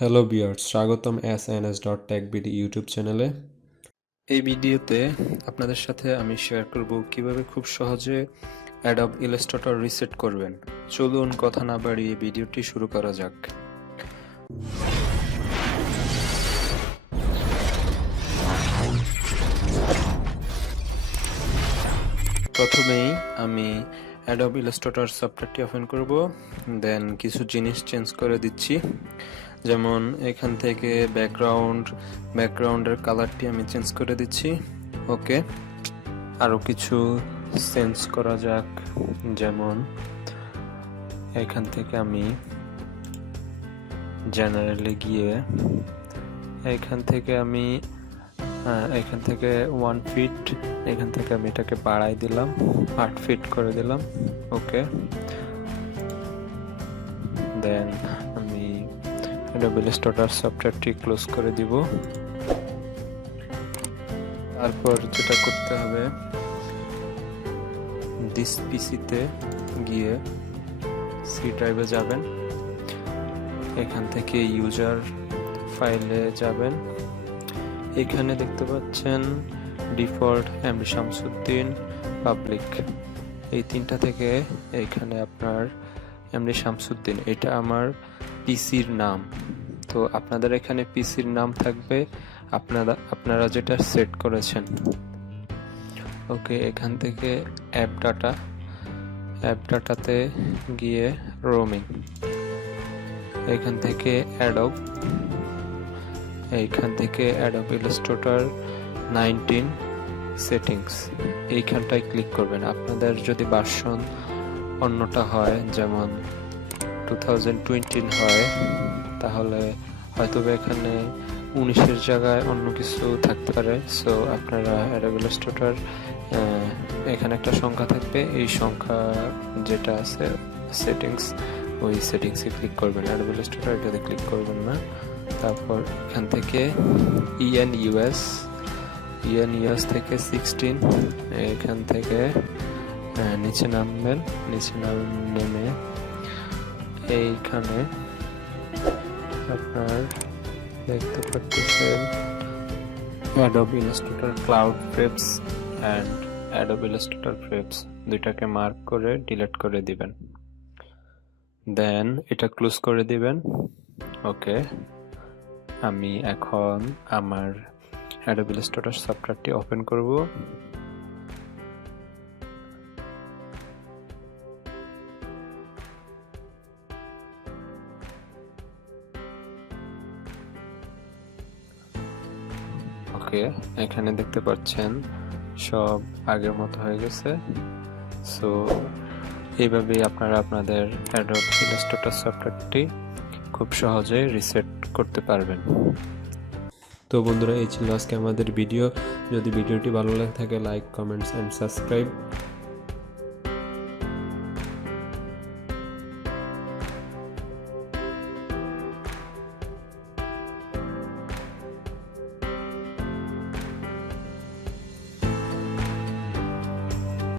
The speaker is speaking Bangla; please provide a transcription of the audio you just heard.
হ্যালো ভিউয়ার্স, স্বাগতম SNS.TechBD ইউটিউব চ্যানেলে। এই ভিডিওতে আপনাদের সাথে আমি শেয়ার করব কিভাবে খুব সহজে Adobe Illustrator রিসেট করবেন। চলুন কথা না বাড়িয়ে ভিডিওটি শুরু করা যাক। প্রথমেই আমি Adobe Illustrator সফটওয়্যারটি ওপেন করব, দেন কিছু জিনিস চেঞ্জ করে দিচ্ছি। যেমন এখান থেকে ব্যাকগ্রাউন্ডের কালারটি আমি চেঞ্জ করে দিচ্ছি। ওকে, আরও কিছু চেঞ্জ করা যাক। যেমন এখান থেকে আমি জেনারেলে গিয়ে এখান থেকে 1 ফিট, এখান থেকে আমি এটাকে বাড়াই দিলাম, 8 ফিট করে দিলাম। ওকে, দেন আমি Adobe Illustrator সফটওয়্যারটি ক্লোজ করে দিব। তারপর যেটা করতে হবে, দিস পিসিতে গিয়ে সি ড্রাইভে যাবেন, এখান থেকে ইউজার ফাইলে যাবেন। এখানে দেখতে পাচ্ছেন ডিফল্ট এমডি শামসুদ্দিন পাবলিক, এই তিনটা থেকে এখানে আপনার এমডি শামসুদ্দিন, এটা আমার পিসির নাম। তো আপনাদের এখানে পিসির নাম থাকবে আপনারা যেটা সেট করেছেন। ওকে, এখান থেকে অ্যাপ ডাটাতে গিয়ে রোমিং, এখান থেকে Adobe Illustrator 19 সেটিংস, এইখানটায় ক্লিক করবেন। আপনাদের যদি ভার্সন অন্যটা হয়, যেমন 2020 হয়, তাহলে হয়তো এখানে 19-এর জায়গায় অন্য কিছু থাকতে পারে। সো আপনারা Adobe Illustrator এখানে একটা সংখ্যা থাকবে, এই সংখ্যা যেটা আছে সেটিংস, ওই সেটিংসে ক্লিক করবেন। Adobe Illustrator এটাতে ক্লিক করবেন না। তারপর এখান থেকে ENUS থেকে 16, এখান থেকে নিচে নামবেন। নেমে এইখানে আপনার দেখতে পাচ্ছেন Adobe Illustrator Cloud Frames and Adobe Illustrator Frames, দুইটাকে মার্ক করে ডিলিট করে দিবেন। দেন এটা ক্লোজ করে দিবেন। ওকে, আমি এখন আমার Adobe Illustrator সফটওয়্যারটি ওপেন করব। ওকে, এখানে দেখতে পাচ্ছেন সব আগের মতো হয়ে গেছে। সো এইভাবেই আপনারা আপনাদের Adobe Illustrator সফটওয়্যারটি খুব সহজে রিসেট করতে পারবেন। তো বন্ধুরা, এই ছিল আজকে আমাদের ভিডিও। যদি ভিডিওটি ভালো লাগে থাকে, লাইক, কমেন্টস এন্ড সাবস্ক্রাইব।